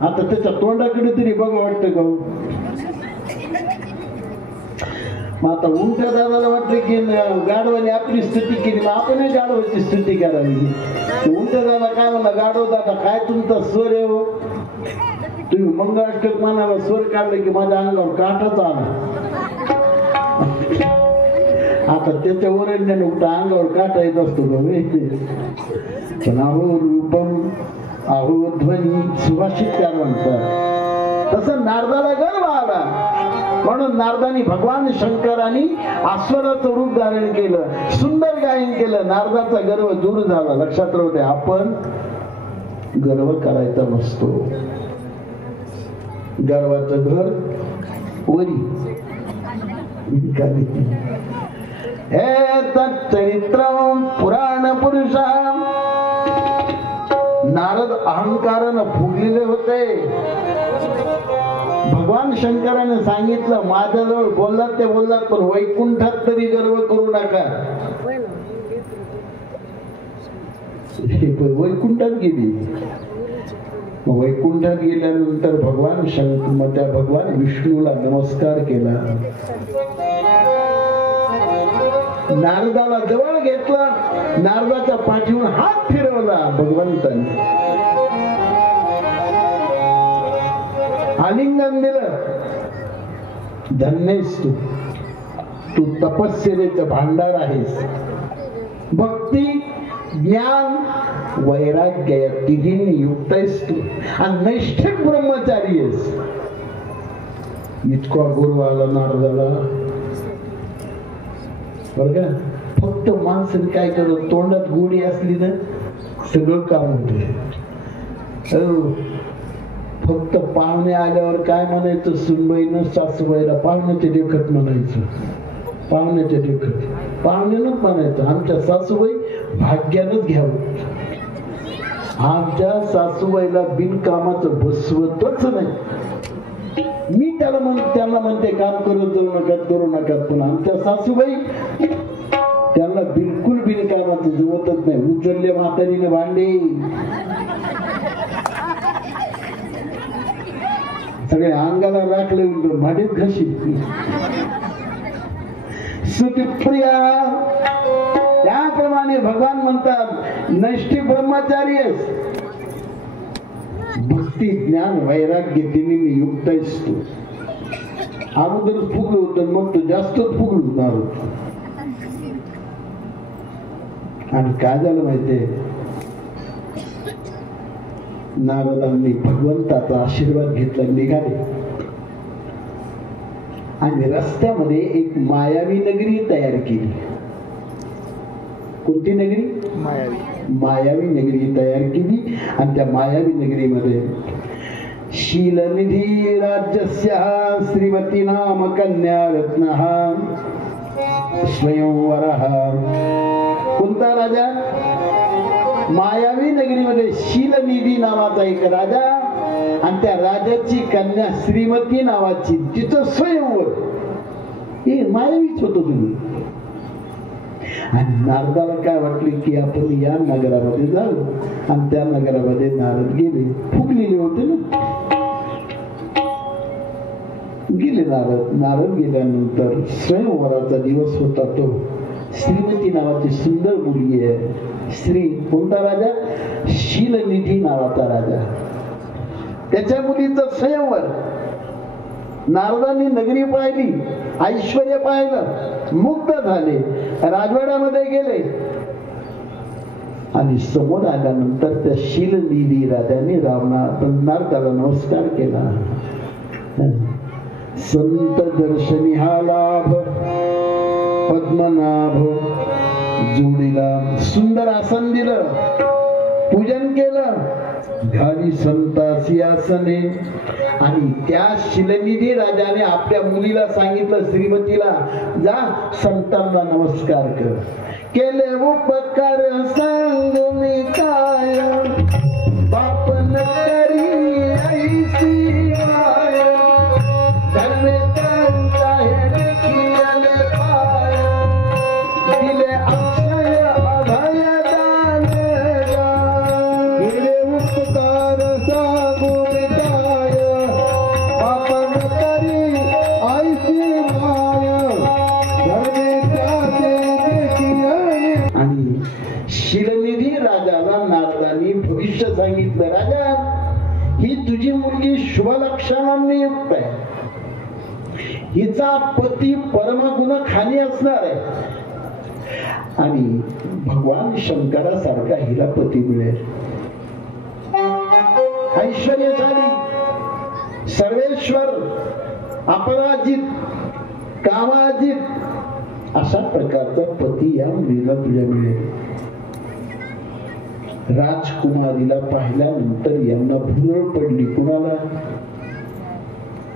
आता त्याच्या तोंडाकडे तरी बघ वाटतं का? मग आता उलट्या दादाला वाटतं की गाढवाने आपली स्तुती केली, मग आपणही गाढवाची स्तुती करावी. उलट्या दादा काय म्हणला, गाढव दादा काय तुमचा स्वर आहे हो, तुम्ही मंगळाष्टक म्हणाला स्वर काढला की माझ्या अंगावर काटाच आला. आता त्याच्या ओरडण्याने उठा अंगावर काटा येत असतो का? पण अहो रूपम अहो ध्वनी सुभाषितकार म्हणतात. तसं नारदाला गर्व आला म्हणून नारदानी भगवान शंकरांनी आश्वराचं रूप धारण केलं, सुंदर गायन केलं. नारदाचा गर्व दूर झाला. लक्षात राहू दे, आपण गर्व करायचा नसतो. गर्वाचं घर वरी हे तच्चरित्र पुराण पुरुषा. नारद अहंकारानं फुगलेले होते. भगवान शंकराने सांगितलं माझ्याजवळ बोललात ते बोललात, पण वैकुंठात तरी गर्व करू नका. वैकुंठात गेली. वैकुंठात गेल्यानंतर भगवान शंकर मग त्या भगवान विष्णूला नमस्कार केला. नारदाला जवळ घेतला, नारदाच्या पाठीवर हात फिरवला भगवंताने, आलिंगन दिलं. धन्यस तू तपस्येचं भांडार आहेस. भक्ती ज्ञान वैराग्य या तिघींनी युक्त आहेस तू आणि नैष्ठिक ब्रह्मचारी आहेस. इतका गुरु आला नारदाला बरं का. फक्त माणसं काय करत, तोंडात गोडी असली ना सगळं काम होते. फक्त पाहुणे आल्यावर काय म्हणायचं, सुनबाईनं सासूबाईला पाहुण्याचे देखत म्हणायचं. पाहुण्याचे देखत पाहुण्यानंच म्हणायचं. आमच्या सासूबाई भाग्यानंच घ्यावं. आमच्या सासूबाईला बिनकामाचं बसवतच नाही. मी त्यांना म्हणते काम करत जाऊ नका, करू नका, पण आमच्या सासूबाई त्यांना बिलकुल बिनकामाचं जमतच नाही. उचलले म्हातारीने भांडे, सगळे अंगाला राखले, भांडेत घशी. सुतिप्रिया. त्याप्रमाणे भगवान म्हणतात नैष्ठिक ब्रह्मचारी आहेस, भक्ती ज्ञान वैराग्य तिन्ही युक्त आहेस तू. अगोदरच फुगलं होतं, मग तू जास्तच फुगलं होणार. आणि काय झालं माहितीये, नारदांनी भगवंताचा आशीर्वाद घेतला, निघाले. आणि रस्त्यामध्ये एक मायावी नगरी तयार केली. कोणती नगरी? मायावी नगरी तयार केली. आणि त्या मायावी नगरीमध्ये शीलनिधी राज्यस्य श्रीमती नाम कन्या रत्नः स्वयंवरः. कोणता राजा? मायावी नगरीमध्ये शीलनिधी नावाचा एक राजा आणि त्या राजाची कन्या श्रीमती नावाची, तिचं स्वयंवर. हे मायावीच होत तुम्ही. आणि नारदाला काय वाटले की आपण या नगरामध्ये जाऊ. आणि त्या नगरामध्ये नारद गेले. फुगलेले होते ना, गेले नारद गेल्यानंतर स्वयंवराचा दिवस होता. तो श्रीमती नावाची सुंदर मुलगी आहे. श्री कोणता राजा? शीलनिधी नावाचा राजा. त्याच्या मुलीचं स्वयंवर. नारदांनी नगरी पाहिली, ऐश्वर्य पाहिलं, मुग्ध झाले. राजवाड्यामध्ये गेले आणि समोर आल्यानंतर त्या शीलनिधी राजाने नारदाला नमस्कार केला. संत दर्शनी हा लाभ पद्मनाभ जोडीला. सुंदर आसन दिलं, पूजन केलं, घाली संतासी आसने. आणि त्या शीलनिधी राजाने आपल्या मुलीला सांगितलं, श्रीमतीला, जा संतांना नमस्कार कर. केले उपकार सांगू मी काय, बाप न करी ऐसी माय. धर्मे त्यांचा हे देखिले पाय, दिले अक्षय अभय दान. केले उपकार सांगू मी ही तुझी मुलगी शुभ लक्षणांनी युक्त आहे, हिचा पती परमगुण खाली असणार आहे आणि भगवान शंकरासारखा हिला पती मिळेल, ऐश्वर्यशाली, सर्वेश्वर, अपराजित, कामाजित अशा प्रकारचा पती या मुलीला तुझ्या मिळेल. राजकुमारीला पाहिल्यानंतर यांना भुरळ पडली. कुणाला?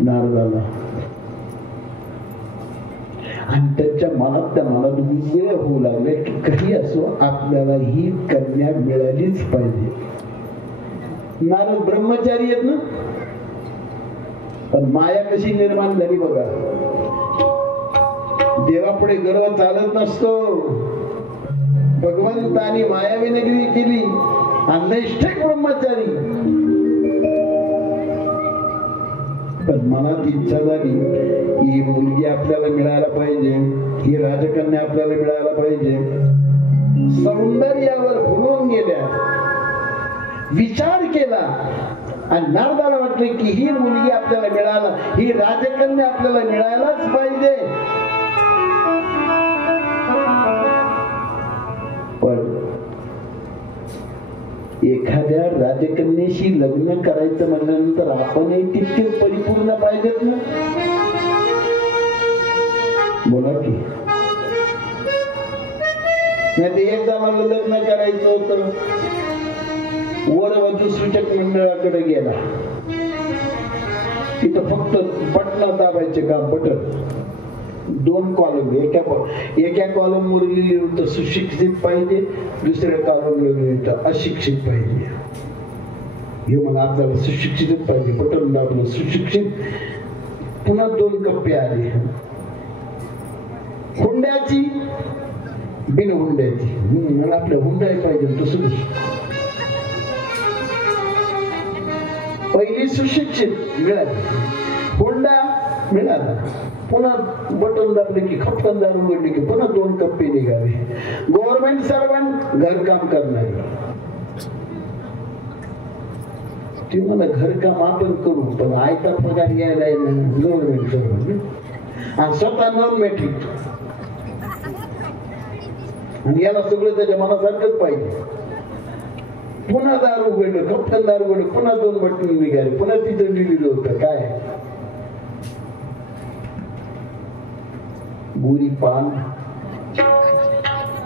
नारदाला. आणि त्यांच्या मनात त्या मनात वेळ होऊ लागले की काही असो आपल्याला ही कन्या मिळालीच पाहिजे. नारद ब्रह्मचारी आहेत ना, पण माया कशी निर्माण झाली बघा. देवापुढे गर्व चालत नसतो. भगवंतानी मायाविनगिरी केली आणि नैष्ठिक ब्रह्मचारी. पण मनात इच्छा झाली ही मुलगी आपल्याला मिळायला पाहिजे, ही राजकन्या आपल्याला मिळायला पाहिजे. सौंदर्यावर भुलून गेल्या, विचार केला आणि नारदाला वाटले की ही मुलगी आपल्याला मिळाला, ही राजकन्या आपल्याला मिळायलाच पाहिजे. पण एखाद्या राजकन्याशी लग्न करायचं म्हणल्यानंतर आपणही तितके परिपूर्ण पाहिजेत ना. बोला की नाही. एकदा मला लग्न करायचं होतं, वर वधू सूचक मंडळाकडे गेला. तिथं फक्त बटन दाबायचे का, बटन. 2 कॉलम, एका कॉलम वर लिहिलं होतं सुशिक्षित पाहिजे, दुसऱ्या कॉलम लिहिलं होतं अशिक्षित पाहिजे. हे मला आपल्याला सुशिक्षित पाहिजे, बटन दाबलं सुशिक्षित. पुन्हा 2 कप्पे आले, हुंड्याची बिन हुंड्याची. मला आपल्या हुंडाही पाहिजे तसं. पहिली सुशिक्षित मिळाली, हुंडा मिळाला, पुन्हा बटन दाबले की खपकनदार उघडले की पुन्हा 2 कप्पे निघाले. गव्हर्नमेंट सर्वंट, घरकाम करणारे. ते मला घरकाम आपण करू पण आयता पगार यायला गव्हर्नमेंट सर्वंट आणि स्वतः नॉन मॅट्रिक. आणि याला सगळं त्याच्या मनासारखंच पाहिजे. पुन्हा दार उघडलं, खपकनदार उघडलं, पुन्हा 2 बटन निघाले, पुन्हा तिथं लिहिलेलं होतं काय, गोरी पान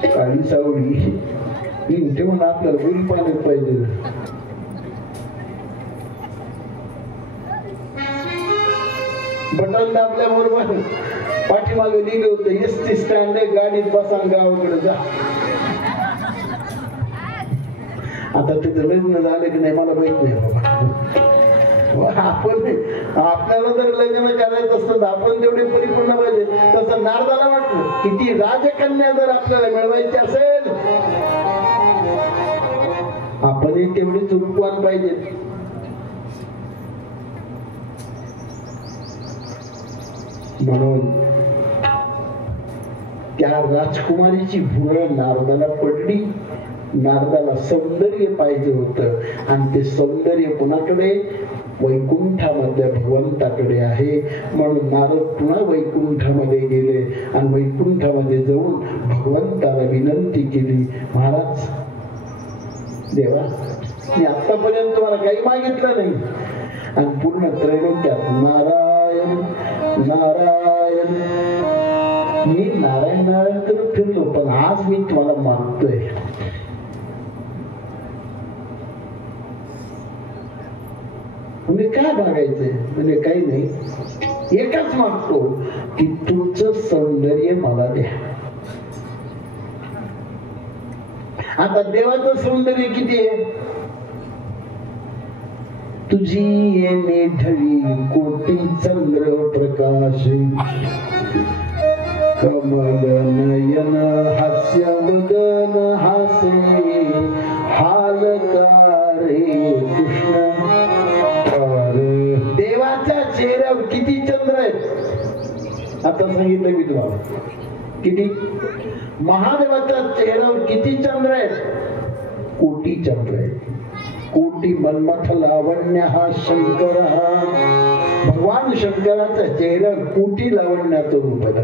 काळी सावळी. ते म्हणून आपल्याला गोरी पानच पाहिजे. बटन दाबल्याबरोबर पाठीमागे लिहिलं होतं एसटी स्टँड आहे, गाडीत बसा गावाकडे जा. आता तिथं लग्न झालं की नाही मला माहित नाही बाबा. आपण आपल्याला जर लग्न करायचं असतं तर आपण तेवढे परिपूर्ण पाहिजे. तसं नारदाला वाटलं की ती राजकन्या जर आपल्याला मिळवायची असेल आपणही तेवढीच रूपवान पाहिजे. म्हणून त्या राजकुमारीची भुरळ नारदाला पडली. नारदाला सौंदर्य पाहिजे होतं आणि ते सौंदर्य कोणाकडे? वैकुंठामधल्या भगवंताकडे आहे. म्हणून नारद पुन्हा वैकुंठामध्ये गेले आणि वैकुंठामध्ये जाऊन भगवंताला विनंती केली, महाराज देवा मी आतापर्यंत तुम्हाला काही मागितलं नाही आणि पूर्ण त्रैलोक्यात नारायण नारायण मी नारायण नारायण करत फिरलो पण आज मी तुम्हाला मागतोय. म्हणजे काय मागायचंय? म्हणजे काही नाही, एकच मागतो की तुमचं सौंदर्य मला द्या. आता देवाचं सौंदर्य किती आहे? तुझी येणे ढळी कोटी चंद्र प्रकाश कमल नयन हास्य वदन हासे हालकारे कृष्ण. देवाच्या चेहऱ्यावर किती चंद्र आहेत? आता सांगितलं मी तुम्हाला किती. महादेवाच्या चेहऱ्यावर किती चंद्र आहेत? कोटी चंद्र आहेत. कोटी मन्मथ लावण्य हा शंकर हा भगवान शंकराचा चेहरा कोटी लावण्याचं रूप आहे.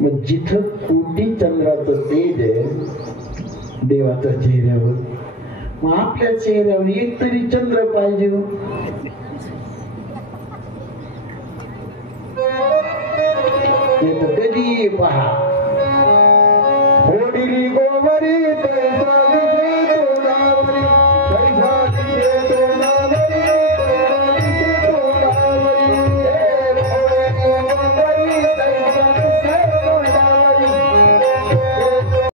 मग जिथं कोटी चंद्राचं तेज आहे देवाच्या चेहऱ्यावर, मग आपल्या चेहऱ्यावर एक तरी चंद्र पाहिजे. ते तर कधी पहा. होडिली गोवरी